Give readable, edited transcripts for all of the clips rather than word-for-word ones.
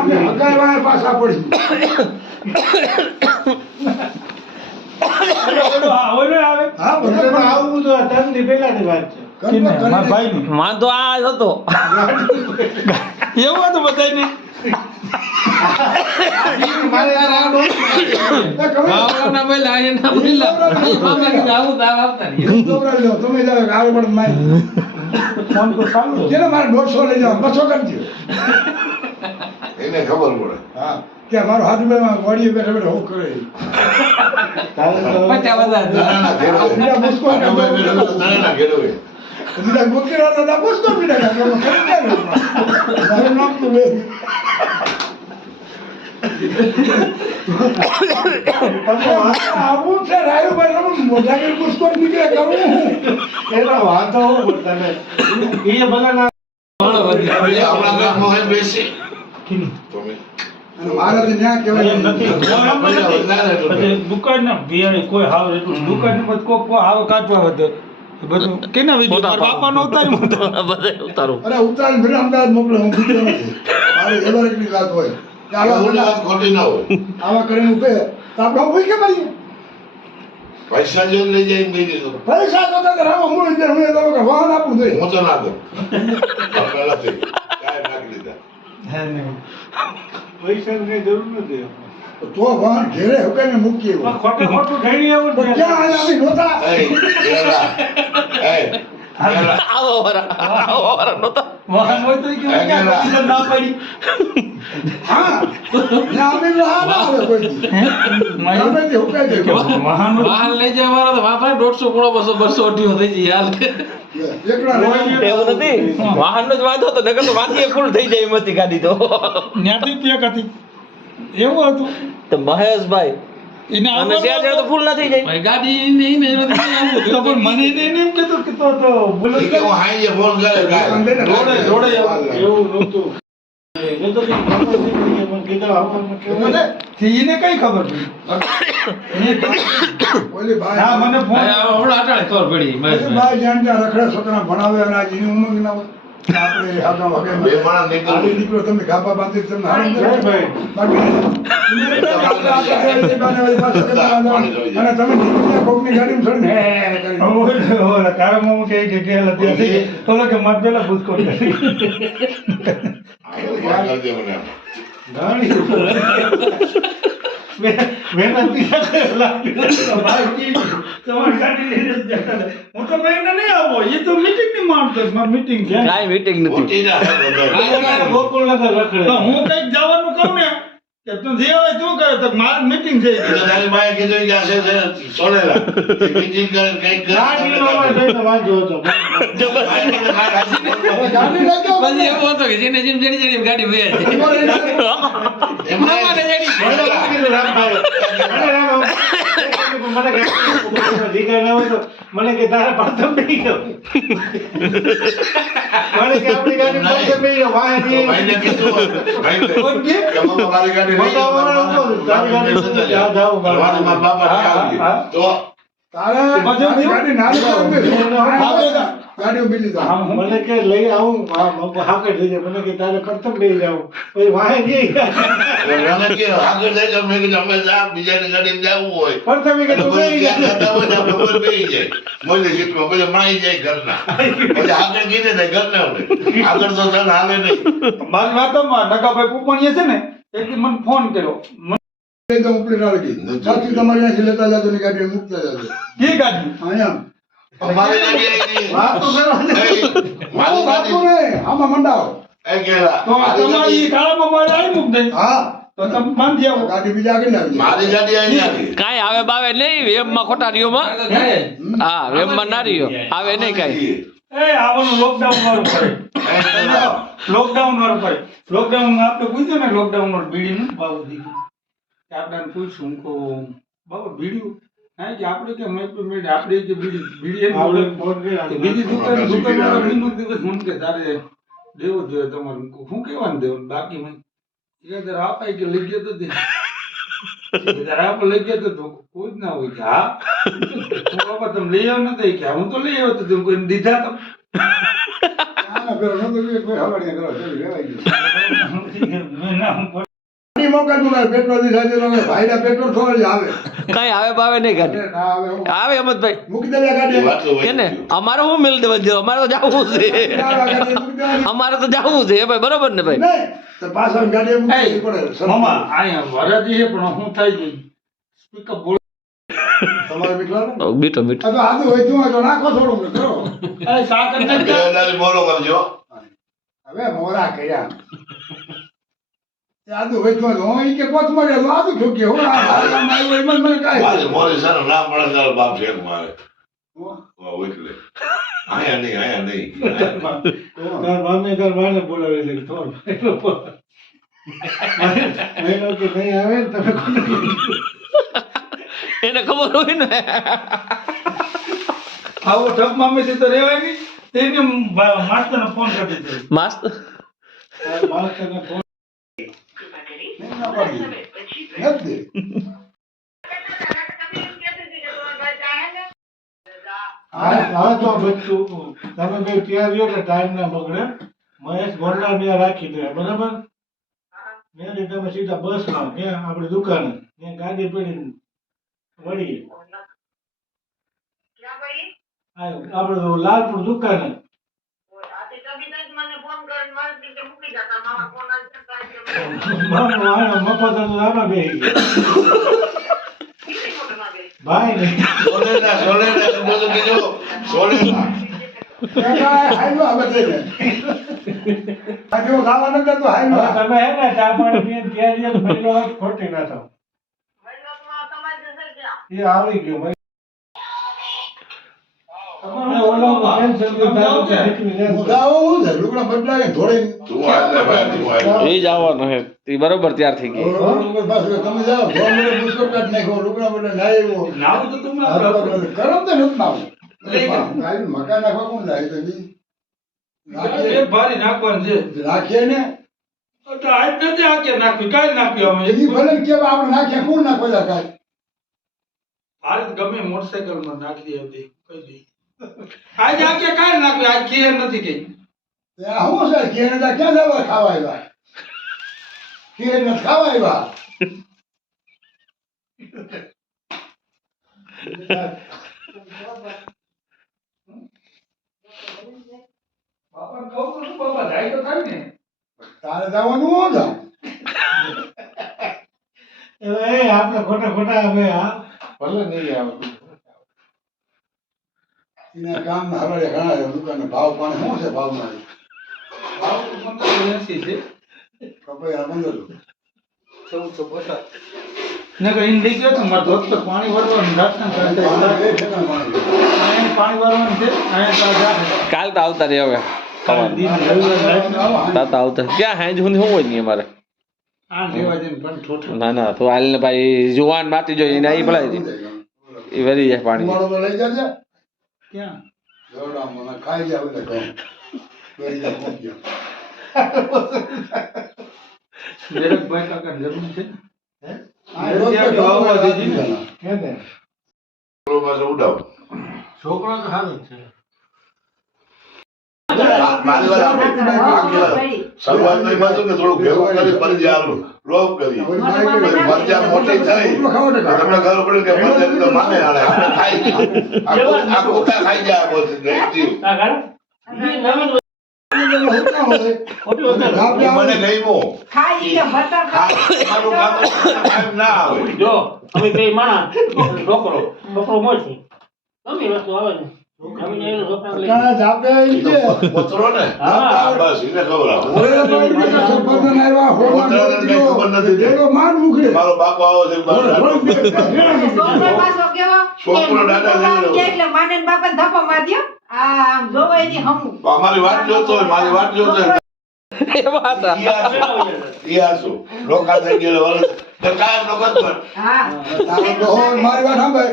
અમે હગાઈ પાછા પડી હા બધા આવું તો 3 દી પહેલાની વાત છે મારા ભાઈ વાંધો આ હતો એવું હતું બધાને મારે ના બોલા એના બોલા મામા કીધું આવું તો આવતા નહીં તમે જાવ આવે પણ મારી ફોન તો ચાલુ જેને મારે 150 લઈ જાવ 200 કરજો એને ખબર પડે હા કે મારો હાથ માં ગોળીએ બેઠા બેઠા હું કરે નાના ઘેરો બીજા મુસ્કો નાના ઘેરો બીજા ગોકીરા તો મુસ્કો બીજા કરે મારું નામ તો લે આવું છે રાયુ ભાઈ મોટા કે મુસ્કો નીકળે કરું એનો વાંધો હું તને એ ભલા આપણા મોહન બેસી તમે મારે તો ન્યા કહેવાય નથી દુકાન ના બિયાણી કોઈ હાવ એટલું દુકાન ની મત કોક હાવ કાઢવા વધે બધું કેના વિડિયો મારા બાપા નો ઉતારી બધે ઉતારું અરે ઉતારી ભલે અમદાવાદ મોકલો હું બીજો નથી મારે એવર એટલી વાત હોય કે ઓલી વાત ખોટી ના હોય આવા કરીને ઉભે તો આપણે ઉભી કે મારી પૈસા જો લઈ જાય એમ કહી દીધું પૈસા તો તો રામા મૂળ અંદર હું તો કે વાહન આપું દે હું તો ના દઉં પહેલાથી કાંઈ નાખી દીધા હે નહીં પૈસાની જરૂર નથી તો વાહન ઘેરે હુકાઈને મૂકીએ ખોટે ખોટું ઢેળી આવું તો ક્યાં આયા અમે નહોતા આવો વરા નહોતા વાહન હોય તો કે ક્યાં ના પડી હા ના અમે ના આવે કોઈ અમે તે હુકાઈ દે વાહન વાહન લઈ જાય મારા તો વાપરે 150 ગુણો 200 અઢીસો થઈ જાય યાર એકલા એવું નથી વાહન નો જ વાંધો હતો નકર તો વાંચીએ ફૂલ થઈ જાય એમ હતી ગાડી તો ન્યાથી પેક હતી એવું હતું તો મહેશભાઈ એને અમે ત્યાં જાય તો ફૂલ ના થઈ જાય ગાડી નહીં ને તો પણ મને એને એમ કીધું કે તો બોલો કે હું હાઈએ ફોન કરે કાંઈ જોડે એવું નહોતું એ તો કે ખબર છે કે મને કીધું આવવાનું કેવું એને કઈ ખબર પડી ઓલી ભાઈ હા મને ફોન હમણાં અટાણે ખબર પડી ઓલી ભાઈ જ્યાં ત્યાં રખડે છોકરા ભણાવે અને આજ એની ઉંમર ના હોય આપણે આગળ વગે બે માણસ નીકળ્યું. આડી નીકળો તમે ગાભા બાંધી તમને હારું જય ભાઈ. બાકી અને તમે નીકળ્યા કોકની ગાડીમાં ચડીને હે કરીને ઓલા તારા મામા કે ગયેલા ત્યાંથી ઓલા કે મત પેલા ભૂસકો કરી ફોન કરજે મને મહેનતી ભાઈ તમારી ગાડી લઈને જ જતા રહે. હું તો બેંકને નહીં આવો એ તો મીટિંગ ની માણસો છે. મારી મીટિંગ છે કાઈ મીટિંગ નથી મોટી ના થાય બધા. ગોકુળનગર રખડે. તો હું કઈક જવાનું કહું ને કે તું જે હોય તું કરે તો મારી મીટિંગ છે એટલે તારી માએ કીધું કે આ છે સોનેલા એ meeting કરે કંઈક કરે વાંધો હતો ગાડી લઈ જાઓ પછી એવું હતું કે જેને જેમ જડી જડી એમ ગાડી વહી મને કે તારા પાછળ બેસી ગયો મને કે આપણી ગાડી પાછળ બેસી ગયો વાહ તો ભાઈને કીધું ભાઈને કે મામા મારી ગાડી લઈ જાઓ, મારા મારા બાપા આવી તો તારે મારી ગાડી નાની ગાડી ગાડી ઉભી લીધા મને કે લઈ આવું હાકર થઈ જાય મને કે તારે કરતમ લઈ જાવ પછી વાહે ગઈ મને કે આગળ જાય તો મેં કીધું અમે જા બીજાની ગાડીમાં જવું હોય પ્રથમ કે અને તું પછી લઈ ત્યાં જા જતા હોય તો આપણે ઉપર બેસી જાય મોલી સીટમાં પછી માઈ જાય ઘરના પછી આગળ ગઈને જાય ઘરના હોય આગળ તો ચાલ હાલે નહીં મારી વાતમાં નગાભાઈ પુપણીએ છે ને એક દી મને ફોન કર્યો તો ઉપલી રાળી સાચી તમારી અહીંથી લેતા જાજો ને ગાડી મૂકતા જાજો કી ગાડી અહીંયા મારી ગાડી આવી વાત તો કરો ને. મારું બાપુ ને આમાં મંડાવો એ કેલા તો તમારી કાળામાં મારે આવી મૂક દે હા તો તમે બાંધી આવો ગાડી બીજા આગળ આવી મારી ગાડી આવી નથી કાઈ આવે બાવે નહીં વેબમાં ખોટા રીઓમાં હા વેબમાં ના રીયો આવે નહીં કાઈ એ આવવાનું લોકડાઉન વાળું પડે લોકડાઉન વાળું પડે લોકડાઉન માં આપણે પૂછ્યું ને લોકડાઉન વાળું બીડી નું ભાવ વધી ગયું આપણે પૂછ્યું કહો બાબા બીડી હા કે આપણે કે મેં આપણે કે બીડી એમ બોલે બીજી દુકાનવાળા બીજું દિવસ મને કે તારે દેવું જોઈએ તમારું શું કહેવાનું દેવું બાકી મને તારે આપાય કે લઈ ગયો તો દે તારે આપણે લઈ ગયો તો કોઈ જ ના હોય કે હા બાબા તમે લઈ આવ્યો નથી કે હું તો લઈ આવ્યો તો તમે કોઈને દીધા તમે ના કરો ન તો કોઈ હવાડિયા કરો ચલી રેવાઈ ગયું મેં ના મોકલ તું પેટ્રોલ થી સાથે તમે ભાઈના પેટ્રોલ થોડો જ આવે કઈ આવે બાવે નહીં ગાડી ના આવે હું આવે અમદભાઈ મૂકી દેવા એ ગાડી વાત તો કે ને વહી ગયું. અમારે શું મેળ દેવા દો અમારે તો જવું છે ગાડી મૂકી દેવાની. અમારે તો જવું છે ભાઈ બરોબર ને ભાઈ નહીં તો પાછળ ગાડી મૂકી દેવી પડે મામા અહીંયા વરાજી છે પણ હું થાય છે સ્પીકર બોલ તમારે મીઠવા ને? મીઠો મીઠો આ તો આદુ હોય તું આ તો નાખો થોડું ને કરો અરે સાકર નથી એટલે એનાથી મોરો કરજો. હવે મોરા કર્યા એ આદુ હોય તું હું ઈ કે કોથમર તો આદુ ઠોકી હો આ ભાઈમાં આવ્યો એમાં મને કાંઈ મારે મોરી સારું ના મળે તારો બાપ છે કે મારે વાહ, એટલે અહીંયા નહીં તાર મામે તાર માને બોલાવે છે કે થોડ મેનો કે નહીં આવે ને તમે એને ખબર હોય ને આવો ઠપ મામે થી તો રેવાય નહીં તેને માસ્ટરને ફોન કરી દીધો મસ્ત માસ્ટરને ફોન નહીં ના પાડી નથી હવે તો બચ્ચું તમે બે ત્યાં રહ્યો એટલે ટાઈમ ના બગડે મહેશ ગોરડા બે રાખી દે બરાબર મેં તમે સીધા બસ માં ત્યાં આપણી દુકાને ત્યાં ગાડી પડી વળી આપણે લાલપુર દુકાને મફત આમાં બે ભાઈ ને સોલેના બધું કીધું સોલેના હાઈલો આવે છે ને આ જો ગાવા નકર તો હાઈલો તમે હે ને ચા પાણી પીને ત્યાં જઈએ તો પહેલો વાત ખોટી ના થાવ એ આવી ગયો ભાઈ તમારે ઓલો કેન્સલ કર્યું તો નીકળી જાય ગાવો હું છે લુગડા બદલાય ધોળે તું આટલે ભાઈ તું આટલે. એ જ આવવાનો છે એ બરોબર તૈયાર થઈ ગઈ તમે જાઓ ગોમડે પુષ્કર કાઢ નાખો લુગડા બદલા નાઈ નાવ તો તમે કરમ તો નથી નાવું મકાન નાખવા કોણ જાય તો એ ભારી નાખવાનું છે રાખીએ ને તો આજ નથી આકે નાખ્યું કાઈ નાખ્યું અમે એની ભલે ને કેવા આપણે નાખ્યા કોણ નાખવા જા કાંઈ હાલ ગમે મોટરસાઇકલ માં નાખી દે હતી કઈ દે આજ આકે કાઈ નાખ્યું આજ કેર નથી કઈ આ શું છે કેનેડા ક્યાં જવા ખાવા આવ્યા કેનેડા ખાવા આવ્યા બાપા કહું તો શું બાપા જાય તો થાય ને તારે જવાનું હું જાઉં એ આપણે ખોટા ખોટા હવે હા ભલે નહીં આવે એના કામ હવાડે ઘણા દુકાન ભાવ પાણી શું છે ભાવમાં ભાવ તો 1580 છે કપાઈ 15 1450 ને કઈ લઈ ગયો તો મારે ધોત પર પાણી ભરવાનું રાતના પાણી ભરવાનું છે અહીંયા તો જા કાલ તો આવતા રહે હવે કાલ દિન રવિવાર રાતના તાતા આવતા ક્યાં હાંજ સુધી શું હોય નહીં અમારે આ લેવા જઈને પણ ઠોઠો ના ના તો હાલ ને ભાઈ જુવાન માટી જોઈએ એને અહીં ભલાઈ એ વરી જાય પાણી મારો તો લઈ જજે ક્યાં જોડા મને ખાઈ જાવ એટલે કહું લઈ જા પહોંચ્યો મેરકભાઈ કાકા જરૂર છે હે આ રોજ તો આવવા દીધી ને કે ને છોકરો પાસે ઉડાવ. છોકરો તો સારો જ છે મારી વાત આપણે શરૂઆતમાં એમાં હતું કે થોડું ભેગું કરી ફરી આવું રોપ કરી મરચાં મોટી થઈ તો તમને ખબર પડી કે મરચાં તો માને હાલે આપણે ખાઈ આ કોકા ખાઈ જાય બોલ નેગેટિવ મને ગઈમો મારું કામ ના આવે જો અમે બે માણસ છોકરો મોટી ગમે વસ્તુ આવે ને જમીન એનો છોકરા લઈ કાણા જાપે ઈ છે પત્રો ને હા. બસ એને ખબર આવે ઓરે તો ઈ કે સંબંધ ના આવ્યા હોવા પત્રને કઈ ખબર નથી. એનો માન મુખડે મારો બાપો આવો છે થોડો છોકરો દાદા લઈ અમારી વાત જોતો હોય મારી વાત જોતો હોય એ વાત આ. ઈયાસો રોકા થઈ ગયેલો વરસ તો કાયમ નો કદમત મારી વાત સાંભળ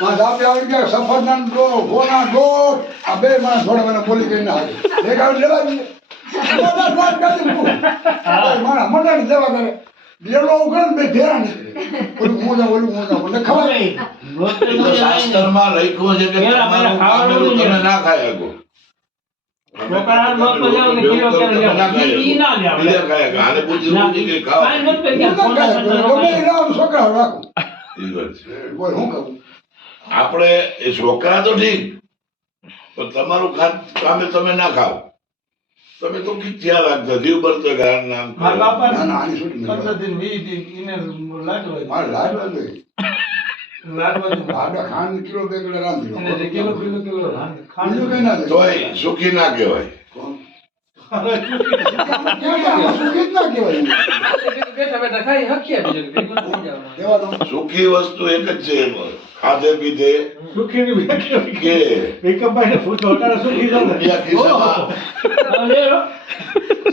માં જાપે આવી ગયા સફરજન ડો ગોના ડોર આ બે માણસ થોડા મને બોલી કરીને આવે એક આવી લેવા દે વાત કરી મારા મંડાને દેવા કરે લેલો ઉગન બે ધેરા નીકળે ઓલું મોજા મને ખબર નહીં એ તો શાસ્ત્રમાં લખ્યું છે કે તમારું કામેલું તમે ના ખાય શકો છોકરા લોટ તો જાવ ને કિલો કે ઈ ના લે આપણે બીજા ખાય આને પૂછ્યું નથી કે ખાવ કાઈ નથી કરી હું તો કાંઈ ગમે એ લાવો, છોકરા રાખું. ઈ વાત છે. બોલ, હું કહું? આપણે એ છોકરા તો ઠીક પણ તમારું કામે તમે ના ખાવ તમે તો ક્યાં રાખતા જીવ બળતો ઘર નામ મારા બાપા ના, ના, આની છૂટી નહીં. 15 દિન 20 દિન એને લાડવા મારે લાડવા જોઈએ. લાડવા લાડવા ખાંડ કિલો બે કિલો રાંધી એને જે લો. કિલો ખાંડ બીજું કંઈ ના જોઈએ. તોય સુખી ના કહેવાય કોણ? ક્યાં સુખી જ ના કહેવાય. કેવા દો? સુખી વસ્તુ એક જ છે એમાં. ખાધે પીધે સુખીની વ્યાખ્યા કે વિકમભાઈને પૂછો અત્યારે સુખી છે ને? રૂપિયા ખિસ્સામાં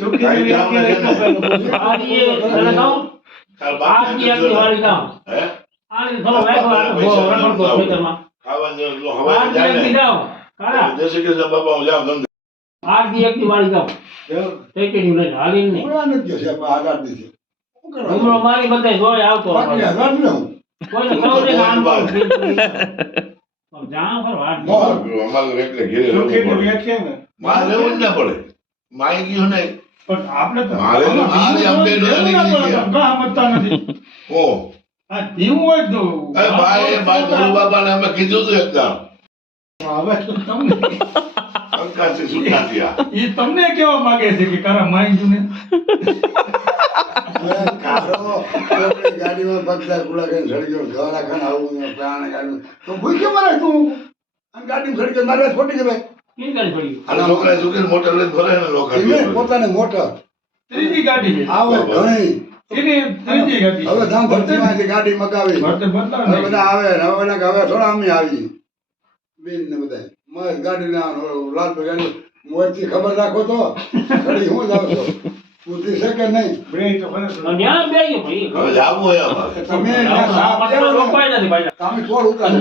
સુખીની વ્યાખ્યા વિકમભાઈને પૂછો. આ ઈ તને કહું તાર આ બાપને ઈ કીધું ને. વાળી કામ હે આને થોડો વાયકો રખડતો ખેતરમાં ખાવાનું જો આ હવારે જાય દી ને જાવ કારા દેશી કે બાપા હું જાઉં ધંધે. આ દી એક દી વાળી જાવ ટેકડી લઈને હાલી નહીં ઉમરા નથી જશે, પણ આઝાદ નથી. શું કરવાનું? ઉમરો મારી બધે જોઈ આવતો બાકી આઝાદ ન હું. કોઈને ખબર નહીં કે આમ જાણ પર વાત મોહર. અમારે એટલે ઘેરે રહેવું સુખીની પડે. વ્યાખ્યા ને મારે રહેવું જ ના પડે માઈ ગયું ને પણ આપણે તો મારે તો મારી અમને ડોળાની નીકળી ગયા. કાં સમજતા નથી ઓ આ ધીમું હોય તો અરે ભાઈ ગુરુ બાપાને અમે કીધું તું એકદમ હવે તો તમને કંકાસી છૂટા થયા એ તમને કેવા માંગે છે કે કારા માંગ્યું ને હવે કાઢો, આપણી ગાડીમાં પગદાર પૂરા કરીને ચડી ગયો, ઘોડા ખાને આવું ને પ્રાણ ગાડીમાં. તો ભૂઈ કેમ મરે તું? આમ ગાડીમાં ચડી ગયો, મારે વાત ખોટી છે ભાઈ. કેમ કરી પડી અને છોકરા છોકરી મોટર લઈને ફરે ને લોકો ધીમે પોતાને મોટર ત્રીજી ગાડી છે આવે ઘણી. એની ત્રીજી ગાડી હવે ધામ ભરતીમાંથી ગાડી મગાવી. ભરતે બદલાવ હવે નહીં. બધા આવે ને હવે બધા હવે થોડા અમે આવી બેન ને બધા મસ્ત ગાડી ના લાલ ગાડી મોરથી ખબર રાખો તો ઘડી હું જાવ છો ઉતરી શકે નહીં. બ્રેક તો ખરે છે. ત્યાં બે ગયો ભાઈ હવે જાવું હોય અમારે તમે ત્યાં સાપ દેવો ને, રોકાય નથી ભાઈ તમે થોડ ઉતારો.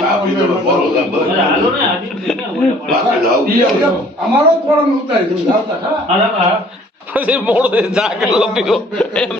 સાપ પીધો તો બોલો સાહેબ, બસ. અરે હાલો ને આજે પાછા જાવું ઈ હવે અમારો થોડો ઉતારી તમે આવતા ખરા. હાલો પછી મોડું જાગ લપ્યો એમ